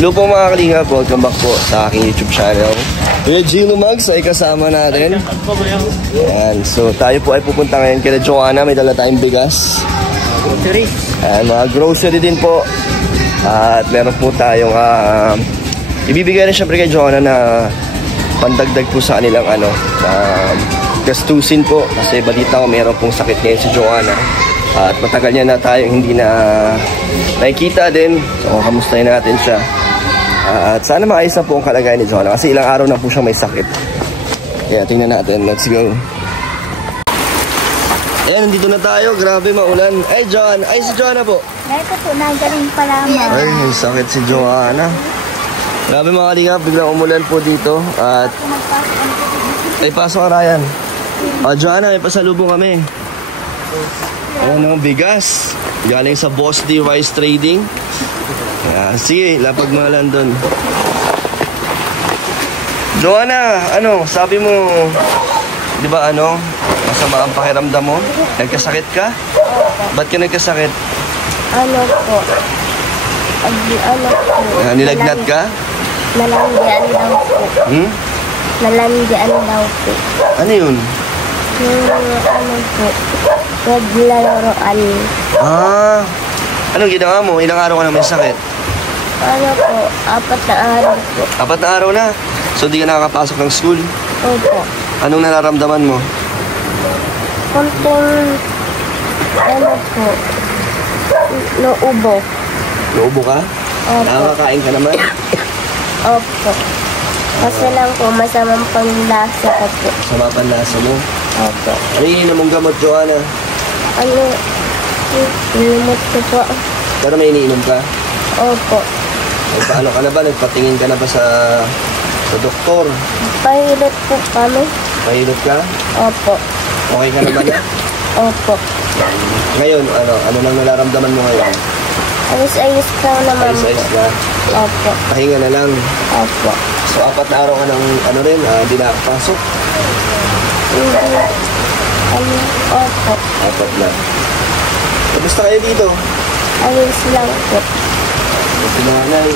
Hello po mga kalingap, welcome back po sa aking YouTube channel. Kuya Gino Mags ay kasama natin. Ayan, so tayo po ay pupunta ngayon kay Joanna, may dala tayong bigas. Ayan, mga grocery din po. At meron po tayong ibibigay rin syempre kay Joanna na pandagdag po sa kanilang gastusin po. Kasi balita ko meron pong sakit ngayon si Joanna. At matagal niya na tayong hindi na nakikita din. So kamustahin natin siya. At sana maayos na po ang kalagayan ni Joanna kasi ilang araw na po siya may sakit. Kaya tingnan natin, let's go. Ayan, nandito na tayo. Grabe, maulan. Ay, Joanna. Ay, si Joanna po. Ito po, nagaling pa lamang. Ay, may sakit si Joanna. Grabe mga kalingap, biglang umulan po dito. At ay, pasok ka, Ryan. Joanna, may pasalubong kami. Ayan ang bigas. Galing sa Boss D Rice Trading. Sige, lapag mo lang doon. Joanna, sabi mo, di ba masama ang pakiramdam mo? Nagkasakit ka? Ba't ka nagkasakit? Po. Nilagnat ka? Nalandian daw po. Nalandian daw po. Ano yun? Po. Naglalaroan. Anong ginawa mo? Ilang araw ka na may sakit? Po, 4 na araw po. 4 na araw na? So di ka nakakapasok ng school? Opo. Anong nararamdaman mo? Konting, po, naubo. Naubo ka? Opo. Nakakakain ka naman? Opo. Kasi lang po, masamang panglasa ko po. Sama panlasa mo? Opo. Ano yung mong gamot, Joanna? Ilimot ko po. Pero may iniinom ka? Opo. Paano ka na ba? Nagpatingin ka na ba sa doktor? Pahilot po kami. Mahilot ka? Opo. Okay ka naman na? Opo. Ngayon, ano nang nararamdaman mo ngayon? Ayos-ayos lang naman po. Ayos na? Opo. Pahinga na lang? Opo. So, 4 na araw ka ng di nakapasok? Opo. 4 na. Kamusta kayo dito? Ayos lang po. Pinanay.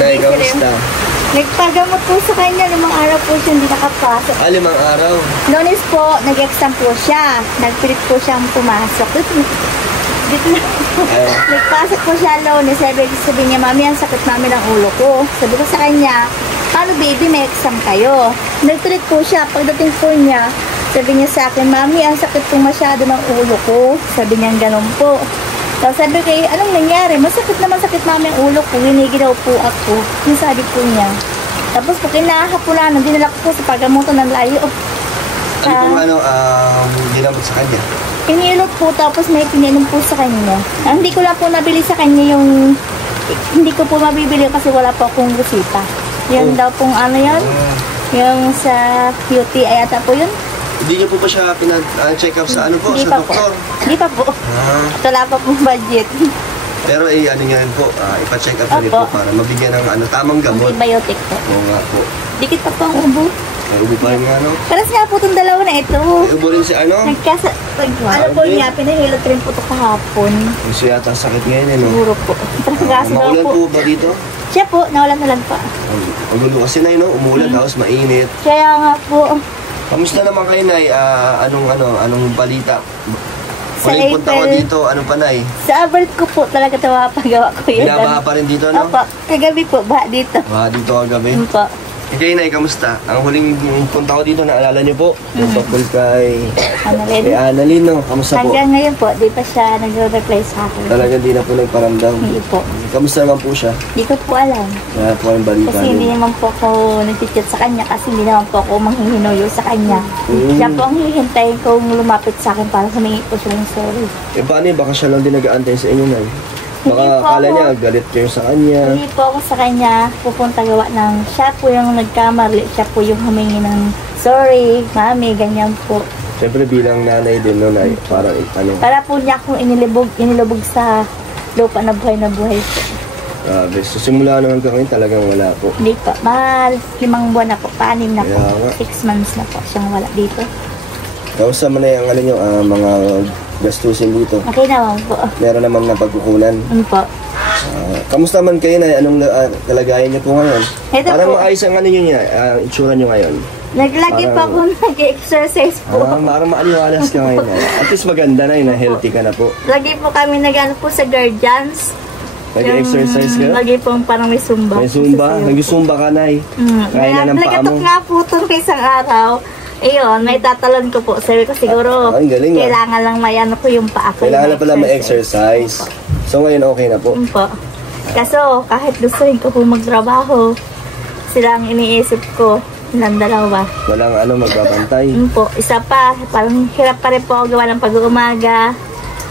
Nay, kamusta? Nagpagamot po sa kanya, 5 araw po siya hindi nakapasok. 5 araw? Lunes po, nag-exam po siya. Nagpilit po siyang pumasok. Dito na. Nagpasok po siya Lunes. Sabi niya, Mami, ang sakit namin ng ulo ko. Sabi ko sa kanya, paano baby, may exam kayo? Nagpilit po siya. Pagdating po niya, sabi niya sa akin, Mami, ang sakit po masyado ng ulo ko. Sabi niya, ganun po. Tapos sabi ko, anong nangyari? Masakit Mami, ang ulo ko. Hinigilaw po ako. Yung sabi po niya. Tapos po, kinahapunan, dinala ko po sa pagamutan ng layo. Ginamot sa kanya? Inilot po, tapos may pininom po sa kanya. Hindi ko lang po nabili sa kanya yung... Hindi ko po mabibili kasi wala po akong resita. Yan daw pong yan. Yung sa QT, ayata po yun. Hindi niyo po ba siya pinag-check up sa Hindi sa pa doktor? Hindi pa po. Wala pa pong budget. Pero yan po, ipa-check up na rin po para mabigyan ng tamang gamot. Antibiotic po. Oo nga po. Dikit pa po ang ubo. May ubo pa rin nga, Paras nga po itong dalawa na ito. May ubo rin si po niya, pinahilot rin po ito kahapon. Gusto yata sakit ngayon, Siguro po. Maulan po ba dito? Siya po, nawalan na lang pa. Ang gulo kasi na umulan, tapos mainit. Kaya nga po. Kamusta naman kayo, Nay? Anong balita? Sa Huling punta ko April. dito, ano pa, Nay? Sa abroad ko po talaga ito mapagawa ko yun. Binabaha pa rin dito, no? Opo, kagabi po, baha dito. Baha dito kagabi. Opo. Okay, Nay, kamusta? Ang huling punta ko dito, naalala niyo po? Yung tungkol kay Annalyn, no? Kamusta po? Hanggang ngayon po, di pa siya nag-reply sa akin. Talagang di na po nagparamdam. Hindi po. Kamusta naman po siya? Di ko po alam. Kaya po yung balita. Kasi hindi naman po ako nag-chat sa kanya kasi hindi naman po ako manghihinoyo sa kanya. Siya po ang hihintayin kong lumapit sa akin para humingi po siya ng sorry. Paano yun? Baka siya lang din nag-aantay sa inyo, Nay? Baka Hindi po akala ako. niya, galit kayo sa kanya. Hindi po ako sa kanya pupunta gawa ng siya po yung nagkamali, siya po yung humingi ng sorry, Mami, ganyan po. Siyempre bilang nanay din, no, Nay? Parang Para po niya akong inilubog sa lupa na buhay po. Grabe. So simula naman ka ngayon talagang wala po. Hindi po. Mahal, 5 buwan na po, 6 na po. Kaya nga. 6 months na po siyang wala dito. Kausa mo na yung mga gastusin dito. Okay naman po. Meron naman na pagkukunan. Ano po? Kamusta man kayo na? Anong kalagayan niyo po ngayon? Ito Parang po. maayos ang ano niyo niya, itsura niyo ngayon. Naglagi pa ako nag-exercise po. Parang maaliwalas ka ngayon. At least maganda na yun, healthy ka na po. Lagi po kami nag-ano po sa guardians. Nag-exercise ka? Lagi po parang may zumba. May zumba? Nag-zumba ka na eh. Kaya na ng paa mo. Nagatok nga po itong isang araw. Ayun, may tatalon ko po. Sabi ko siguro, galing, kailangan lang may ano ko yung paa ko. Kailangan na pala ma-exercise. So ngayon okay na po? Po. Kaso, kahit gustuhin ko po magtrabaho, sila ang iniisip ko. Ilang dalawa. Walang ano magbabantay. Po. Isa pa, parang hirap pa rin po ako gawa ng pag-uumaga.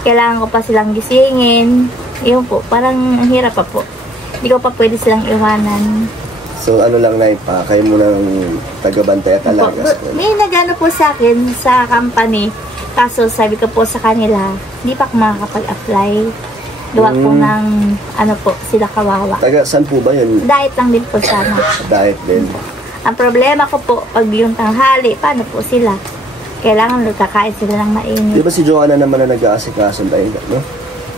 Kailangan ko pa silang gisingin. Yun po, parang ang hirap pa po. Hindi ko pa pwede silang iwanan. So ano lang na kayo mo ng taga-bantay at alagas. May nagano po sa akin sa company. Kaso sabi ko po sa kanila, hindi pa ako makakapag-apply. Gawa po ng ano po, sila kawawa. Taga saan po ba yun? Diet lang din po sana. Diet din. Ang problema ko po, pag yung tanghali, paano po sila? Kailangan kakain sila ng mainit. Di ba si Joanna naman na nag-aasikaso tayo, no?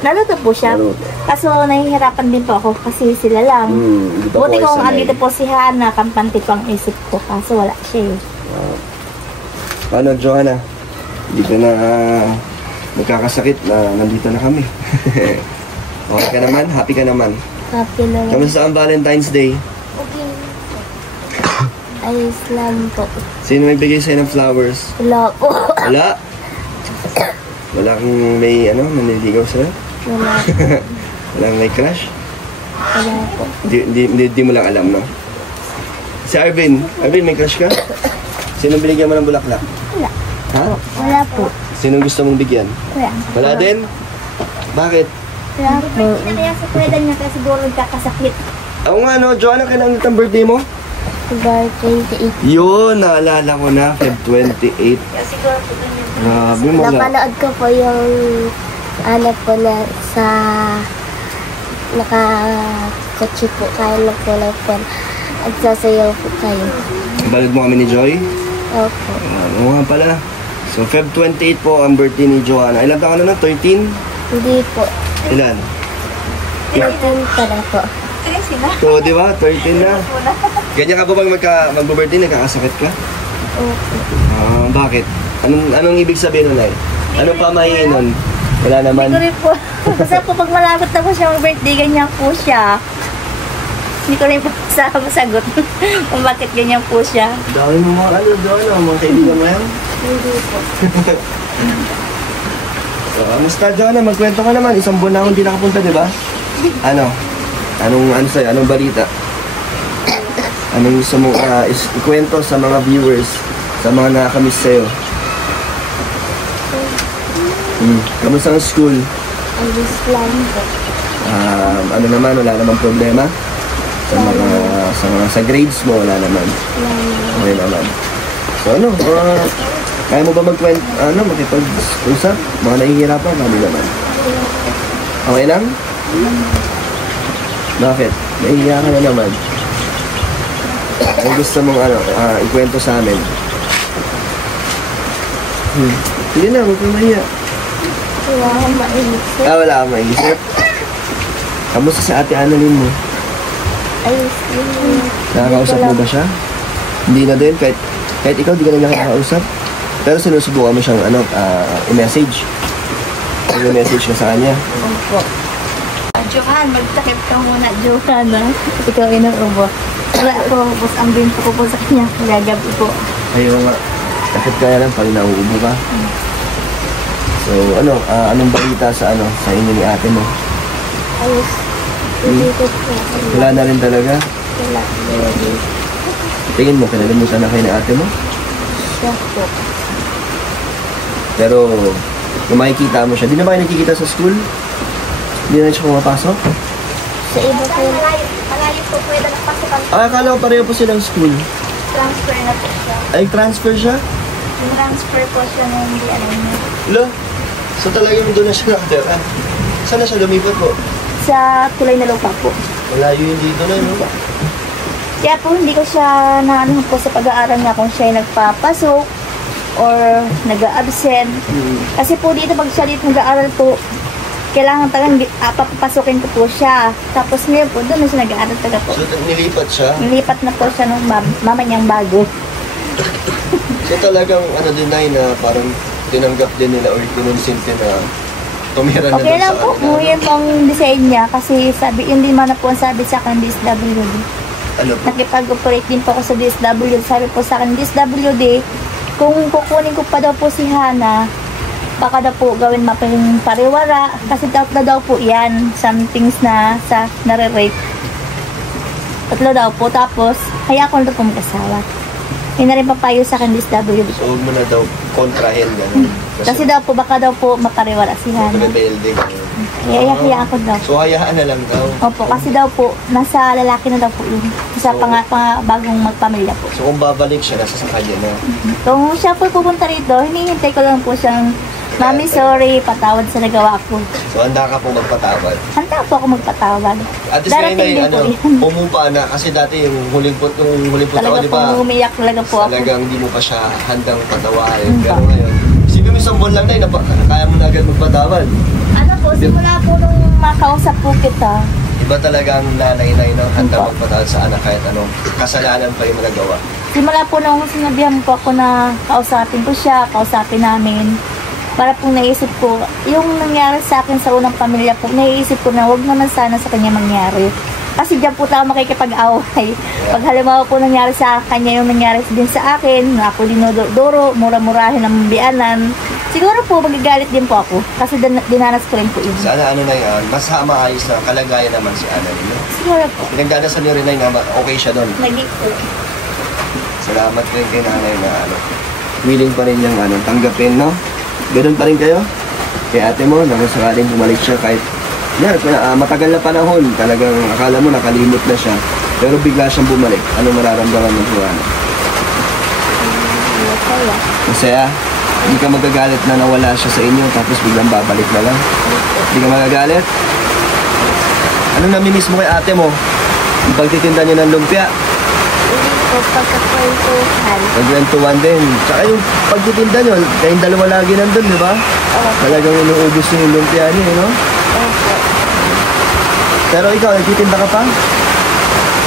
Naluto po siya. Naluto. Kaso nahihirapan din po ako kasi sila lang. Di ba Buti po kung sanay? andito po si Hana, kampante po ang isip ko. Kaso wala siya eh. Paano, Joanna? Hindi ka na magkakasakit na nandito na kami. Okay ka naman? Happy ka naman? Happy naman. Kamusta ang Valentine's Day? Okay. Ayos lang po. Sino nagbigay sa'yo ng flowers? Wala po. Wala? Wala kang may naniligaw sa'yo? Wala po. Walang may crush? Wala po. Di mo lang alam, no? Si Arvin. Arvin, may crush ka? Sino binigyan mo ng bulaklak? Wala. Ha? Wala po. Sino gusto mong bigyan? Wala. Wala din? Bakit? Wala po. Pinaya sa kweda niya kasi siguro nagkakasakit. Ako nga, no? Joanna, kailan ulit ang birthday mo? February 28. Yun, naalala ko na. Feb 28. Siguro po Grabe mo lang. napanood ko po yung ano po na sa nakakotse po kayo nagpulang po. At sasayaw po kayo. Balad mo kami ni Joy? Opo. Oo nga pala. So, Feb 28 po ang birthday ni Joanna. Ilan taon na 13? Hindi po. Ilan? 13 pala po. So, di ba? 13 na. Ganyan ka ba pag mag-birthday, nagkakasakit ka? Opo. Bakit? Anong ibig sabihin nun ay? Anong pamahiin nun? Wala naman. Hindi ko rin po. Basta po pag malapit na po siya mag-birthday, ganyan po siya. Hindi ko rin po sagot kung bakit ganyan po siya. Dami mo mga mga kaibigan mo yan? Hindi po. So, kamusta, Joanna? Magkwento ka naman. Isang buwan na akong hindi nakapunta, di ba? Ano sa'yo? Anong balita? Anong gusto mong ikwento sa mga viewers, sa mga nakakamiss sa'yo? Kamusta ang school? Ayos lang po. Ano naman, wala namang problema? Sa grades mo, wala naman? Okay naman. So kaya mo ba makipag-usap? Mga nahihirapan, kami naman. Okay lang? Bakit? Nahihiya ka na naman. Ang gusto mong ikwento sa amin? Sige na, huwag kang mahiya. Wala akong mainisip. Wala kang maisip. Kamusta si Ate Annalyn mo? Ayos lang. Nakakausap mo ba siya? Hindi na din, kahit ikaw di ka na nakakausap. Pero sinusubukan mo siyang i-message. I-message ka sa kanya. Opo. Johan, magtakip ka muna, Johan, ha? Ikaw inuubo. Wala po, boss, ang binto ko po sa kanya. Gagabi po. Ayaw nga. Takip ka na lang pag nauubo ka. So, anong balita sa inyo ni ate mo? Ayos. Hindi ko po. Wala na rin talaga? Wala. Tingin mo, kinalimutan na kayo ni ate mo? Siya po. Pero, kung makikita mo siya, di na ba kayo nakikita sa school? Hindi na siya pumapasok? Sa iba po. Malayo po pwede na pasukan. Akala ko pareho po silang school. Transfer na po siya. Ay, transfer siya? Transfer po siya na hindi alam niya. Lo, so talagang doon na siya nakatira? Saan na siya lumipat po? Sa kulay na lupa po. Malayo yung dito na, no? Kaya po hindi ko siya naano po sa pag-aaral niya kung siya ay nagpapasok or nag-absent. Kasi po dito pag siya dito nag-aaral po, kailangan talagang papapasukin ko po siya. Tapos ngayon po, doon na siya nag-aaral talaga po. So, nilipat siya? Nilipat na po siya nung mama niyang bago. So, talagang ano din na parang tinanggap din nila or kinonsinti na tumira na Okay doon lang sa po, kanila. yun pong design niya kasi sabi, yun din man na po ang sabi sa akin DSWD. Ano po? Nakipag-operate din po ako sa DSWD. Sabi po sa akin DSWD, kung kukunin ko pa daw po si Hana, baka daw po gawin maping pariwara kasi doubt na daw po yan. Some things na sa nare-rape. Tatlo daw po. Tapos, kaya ako na po mag-asawa. Yun na rin papayo sa akin DSWD. So, huwag mo na daw kontrahin gano'n. Kasi daw po, baka daw po mapariwara si Hana. rebelde ka. Hayaan ko daw. So, hayaan na lang daw. Opo, kasi daw po, nasa lalaki na daw po yun. Sa bagong magpamilya po. So, kung babalik siya, nasa sa kanya na. Kung siya po pupunta rito, hinihintay ko lang po siyang, Mami, sorry, patawad sa nagawa ko. So, handa ka pong magpatawad. Handa po ako magpatawad. At least ngayon Darating ay din po ano, yan. pumupa na kasi dati yung huling punta Talaga di po, ba? umiyak talaga po ako. Talagang hindi mo pa siya handang patawarin. Pero ngayon, isipin mo isang buwan lang na kaya mo na agad magpatawad. Ano po, simula po nung makausap po kita, Iba talagang nanay-nay na handang magpatawad sa anak kahit anong kasalanan pa yung nagawa. simula po nung sinabihan po ako na kausapin ko siya, kausapin namin. Para pong naisip ko, yung nangyari sa akin sa unang pamilya po, naisip ko na wag naman sana sa kanya mangyari. Kasi diyan po tayo makikipag-away. Pag halimbawa po nangyari sa kanya yung nangyari din sa akin, na ako dinodoro, mura-murahin ng biyanan, siguro po magagalit din po ako. Kasi dinanas ko rin po yun. Sana ano na yan, mas maayos na kalagayan naman si Ana rin. Siguro po. Pinagdadasal niyo rin na okay siya doon. Naging po. Salamat rin kay nanay na willing pa rin niyang tanggapin, no? Ganun pa rin kayo? Kay ate mo, na kung sakaling bumalik siya kahit matagal na panahon, talagang akala mo nakalimot na siya. Pero bigla siyang bumalik. Anong mararamdaman mo, Juana? Masaya. Masaya? Hindi ka magagalit na nawala siya sa inyo tapos biglang babalik na lang? Hindi ka magagalit? Anong namimiss mo kay ate mo? Yung pagtitinda niyo ng lumpia? O pagkakwentuhan. Nagwentuhan din. Tsaka yung pagtitinda nyo, kayong dalawa lagi nandun, di ba? Talagang inuubos nyo yung lumpia niyo, no? Opo. Pero ikaw, nagtitinda ka pa?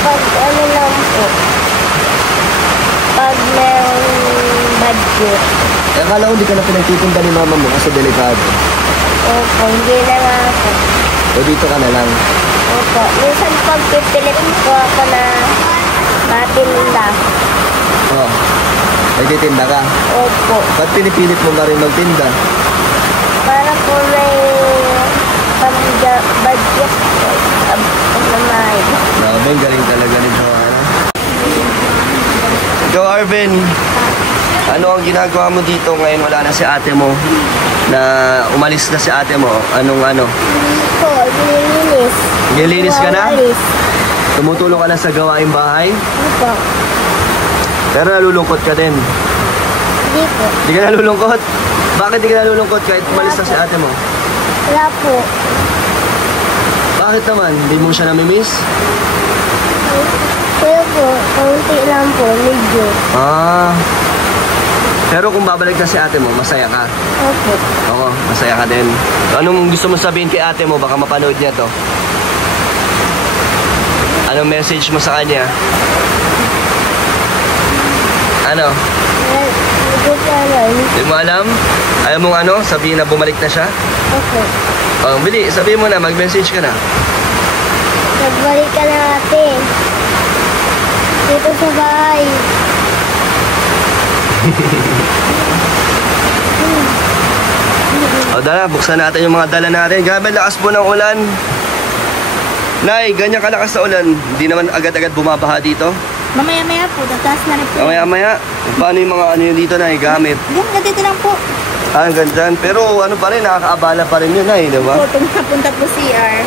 Pag ano lang po, pag merong budget, Akala ko hindi ka na pinagtitinda ni mama mo kasi delikado. opo, hindi na nga po. O dito ka na lang. Opo, minsan pag pipilit ko ako na matinda. Oh, nagtitinda ka. Opo, Ba't pinipilit mo na rin magtinda? para po may budget po. Namay. Grabe, ang galing talaga ni Joanna. Ikaw, Arvin, ano ang ginagawa mo dito ngayon? Wala na si ate mo. Na umalis na si ate mo. Anong ano? Po, nilinis. Nilinis ka na? Wawalis. Tumutulong ka na sa gawaing bahay? Opo, Pero nalulungkot ka din. hindi po. Hindi ka nalulungkot? Bakit di ka nalulungkot kahit umalis na si ate mo? Wala po. Bakit naman? Hindi mo siya namimiss? Kaya po, kaunti lang po, medyo. Pero kung babalik na si ate mo, masaya ka? Opo. Oo, masaya ka din. So, anong gusto mo sabihin kay ate mo? Baka mapanood niya to. Anong message mo sa kanya? Ano? Hindi ko alam. Hindi mo alam? Ayaw mong ano? Sabihin na bumalik na siya? Opo. Oh, bili, sabihin mo na, mag-message ka na. Nagbalik ka na natin. Dito sa bahay. O dala, buksan natin yung mga dala natin. Grabe, lakas po ng ulan. Nay, ganyan kalakas sa ulan. Hindi naman agad-agad bumabaha dito. Mamaya-maya po, tataas na rin po. Mamaya-maya, paano yung mga ano yun dito, Nay, gamit? Yung dito lang po. Ah, ang ganda. Pero ano pa rin, nakakaabala pa rin yun, Nay, di ba? Po, itong napunta po CR.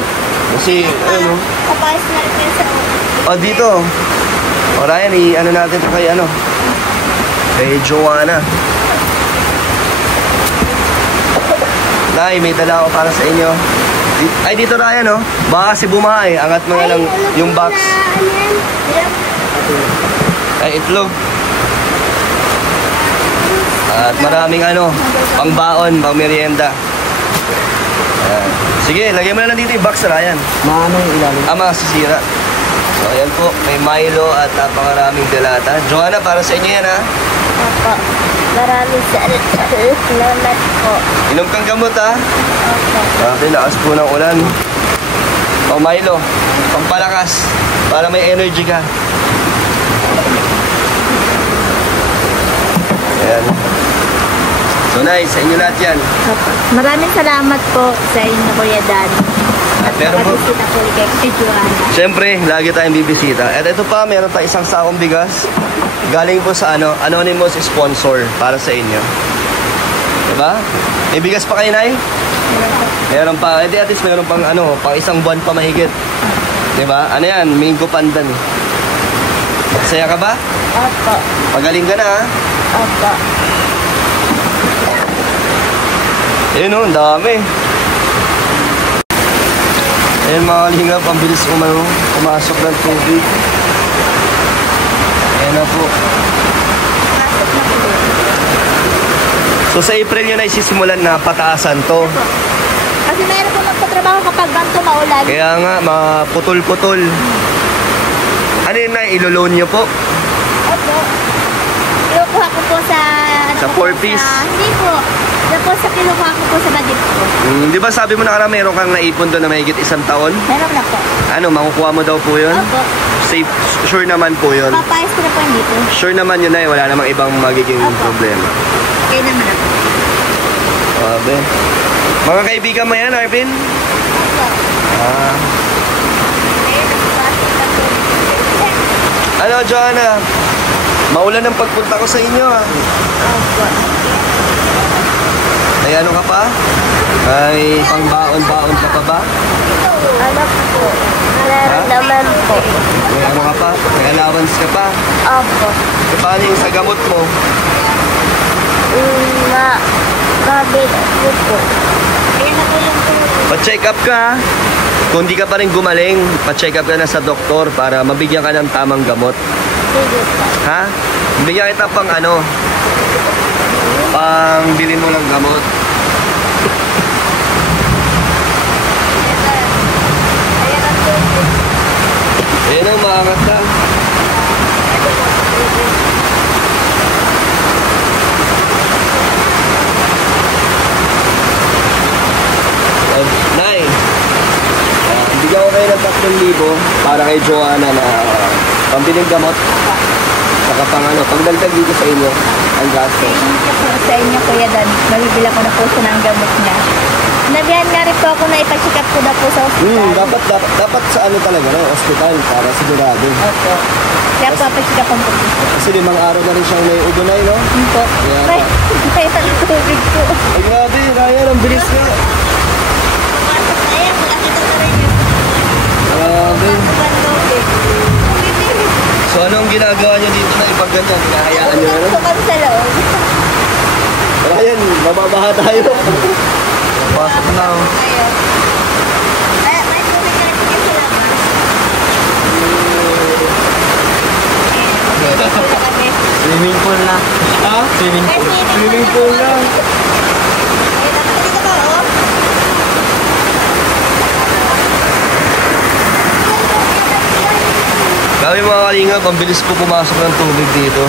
Kasi, ano, Kapayos na rin kayo sa dito. O, Ryan, ano natin ito kay, kay Joanna. Nay, may dala ako para sa inyo. Ay, dito Ryan, oh. Baka kasi bumahay. Angat mo nga lang yung box. Ay, itlog. At maraming pang baon, pang merienda. Ayan. Sige, lagyan mo na lang dito yung box, Ryan. Maano yung ilalim? Masisira. So, ayan po. May Milo at napakaraming delata. Joanna, para sa inyo yan, ha? Opo. Maraming salamat po. Inom kang gamot, ha? Opo. Grabe, lakas po ng ulan. O, Milo. Pampalakas. Para may energy ka. Ayan. So, nice. Sa inyo lahat yan. Opo. Maraming salamat po sa inyo, Kuya Dan. At Pero po, makabisita po kay Joanna. siyempre, lagi tayong bibisita. At ito pa, meron pa isang sakong bigas. Galing po sa anonymous sponsor para sa inyo. Diba? May bigas pa kayo, Nay? Meron pa. At least meron pang pang isang buwan pa mahigit. Diba? Ano yan? Mingo pandan. Saya ka ba? Opo. Magaling ka na, ha? Opo. Ayun o, ang dami. Ayun mga kalingap, ang bilis pumasok ng tubig. Ayan na po. So sa April yun ay sisimulan na pataasan to. Kasi mayroon po magpatrabaho kapag ganito maulan. Kaya nga, maputol-putol. Ano yun na, iloloan nyo po? Opo. Kinukuha ko po sa... Sa 4-piece? Hindi po. Diyan po sa kinukuha ko po sa budget ko. Di ba sabi mo na karang meron kang naipon doon na mahigit 1 taon? Meron na po. Ano, makukuha mo daw po yun? Opo. Safe, sure naman po yun. Papayas ko na po dito. Sure naman yun na wala namang ibang magiging problema. Okay naman ako. Sabi. Mga kaibigan mo yan, Arvin? Opo. Ano, Joanna? Maulan ang pagpunta ko sa inyo, ha? Opo. Ay, ano ka pa? Ay, pangbaon-baon ka pa ba? Ano po? Nararamdaman po. May ano ka pa? May allowance ka pa? Opo. E, paano yung sa gamot mo? Mabit po. Kaya na po yung po. Pa-check up ka, ha? Kung di ka pa rin gumaling, pa-check up ka na sa doktor para mabigyan ka ng tamang gamot. Sige po. Ha? Bigyan kita pang pang bilhin mo ng gamot. Ayan ang po. Ayan ang maangat ka. Nay, bigyan ko kayo ng 3,000 para kay Joanna na pambiling gamot. Saka pagdagdag dito sa inyo ang gasto. Thank you po sa inyo, Kuya Dan. Mabibila ko na po siya ng gamot niya. Nabihan nga rin po ako na ipacheck up ko na po sa hospital. Dapat sa talaga, no? Hospital para sigurado. Opo. Kaya po, pacheck up po. Kasi 5 araw na rin siyang may ugunay, no? Opo. Yeah. May tubig po. Ay, grabe, Ryan, ang bilis nga. Ayan, nakita ko rin yun. Grabe. Tubig. So, anong ginagawa niyo dito na ipag ganyan? Hinahayaan niyo na, no? Tukang sa loob. Ryan, mababaha tayo. Pasok na, oh. Ayun. May tubig na rin kasi naman. Swimming pool na. Ha? Swimming pool. Swimming pool na. Dito ba, oh? Grabe mga kalingap, ang bilis po pumasok ng tubig dito.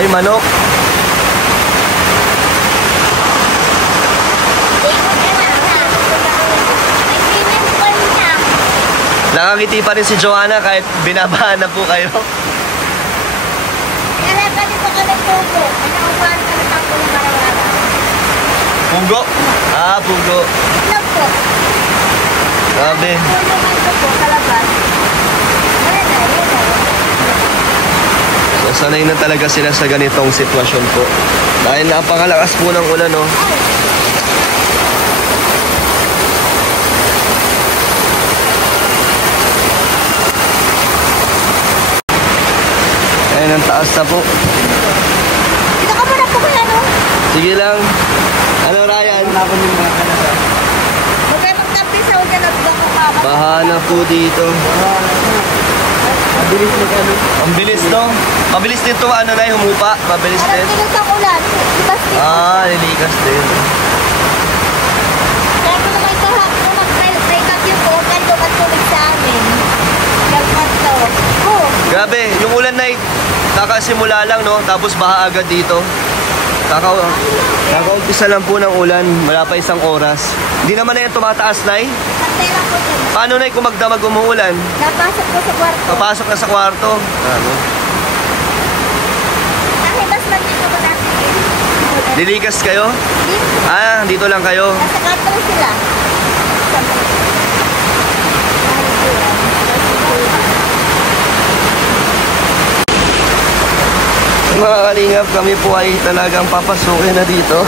Ay, manok. Nakangiti pa rin si Joanna kahit binabahan na po kayo. Kaya pwede po kami pupo. Pinaupuan kami sa pupo ng araw-araw. Pugo? Ah, pugo. Ilang po? Grabe. Puno man po sa labas. Wala na, yun na. So, sanay na talaga sila sa ganitong sitwasyon po. Dahil napakalakas po ng ulan, no? Ayan, ang taas na po. Dito ka muna po kaya, no? Sige lang. Ano, Ryan? Nakon yung mga kanasa. Huwag kayo magtampi sa huwag na nabigyan ko pa. Baha na po dito. bilis na ano. Ang bilis, no? Mabilis din to, ano na, humupa. Mabilis din. Alam nila sa ulan. Lipas din. Ah, lilikas din. Kaya kung naman kahapon mag-break up yung hotel, dumat-tulig sa amin. Gagmat to. Oh. Grabe, yung ulan na kakasimula lang, no? Tapos baha agad dito. Kakaumpisa lang po ng ulan. Wala pa isang oras. Hindi naman na yan tumataas, Nay. Pantay lang po din. Paano, Nay, kung magdamag umuulan? Napasok po sa kwarto. Papasok na sa kwarto. Ano? Nakibas man dito ko natin. Lilikas kayo? Dito. Ah, dito lang kayo. Nasa kanto sila. Mga kalingap, kami po ay talagang papasukin na dito.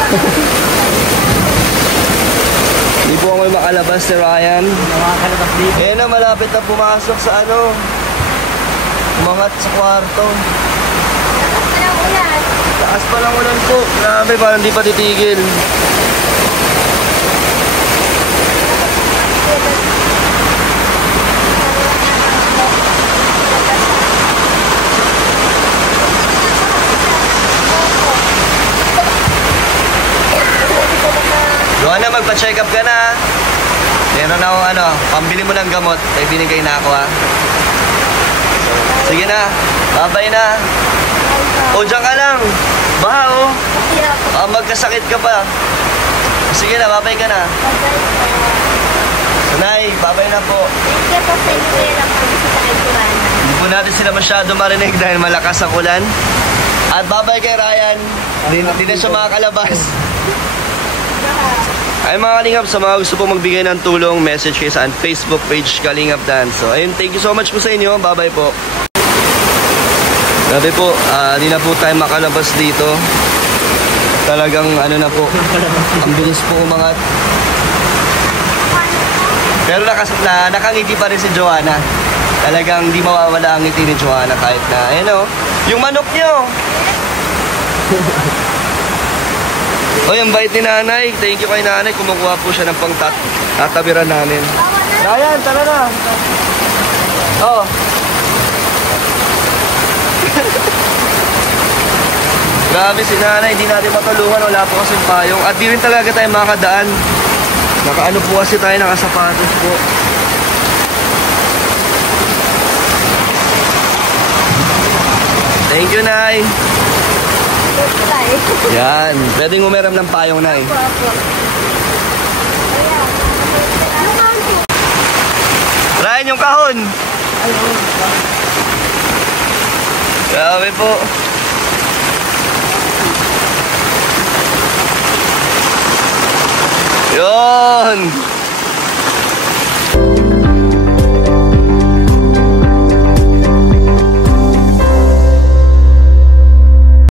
Hindi po ako makalabas si Ryan. Nakakalabas dito. Eh na, malapit na pumasok sa ano. Umangat sa kwarto. Walang ulan. Taas pa lang ulan po. Grabe, parang di pa titigil. Joanna, magpa-check up ka na. Meron ako ano, pambili mo ng gamot. Ay binigay na ako ha. Sige na, babay na. O, dyan ka lang. Baha oh. Magkasakit ka pa. Sige na, babay ka na. Nay, babay na po. Thank you po sa inyo lang kami sa Joanna. Hindi po natin sila masyado marinig dahil malakas ang ulan. At babay kay Ryan. Hindi na siya makakalabas. Ay mga Kalingap, sa mga gusto po magbigay ng tulong, message kayo sa Facebook page Kalingap Dan. So ayun, thank you so much po sa inyo. Bye bye po. Grabe po, di na po tayo makalabas dito. Talagang ano na po, ang bilis po umangat. Pero nakangiti pa rin si Joanna. Talagang di mawawala ang ngiti ni Joanna kahit na, ayun o, yung manok nyo. Oy, ang bait ni nanay. Thank you kay nanay. Kumukuha po siya ng pang-tatabiran namin. Ryan, tara na. Oh. Grabe si nanay. Hindi natin matulungan. Wala po kasing payong. At di rin talaga tayo makadaan. Nakaano po kasi tayo, nakasapatos po. Thank you, Nay. Yan. Pwedeng umeram ng payong, Nay. Ryan, yung kahon. Grabe po. Yun.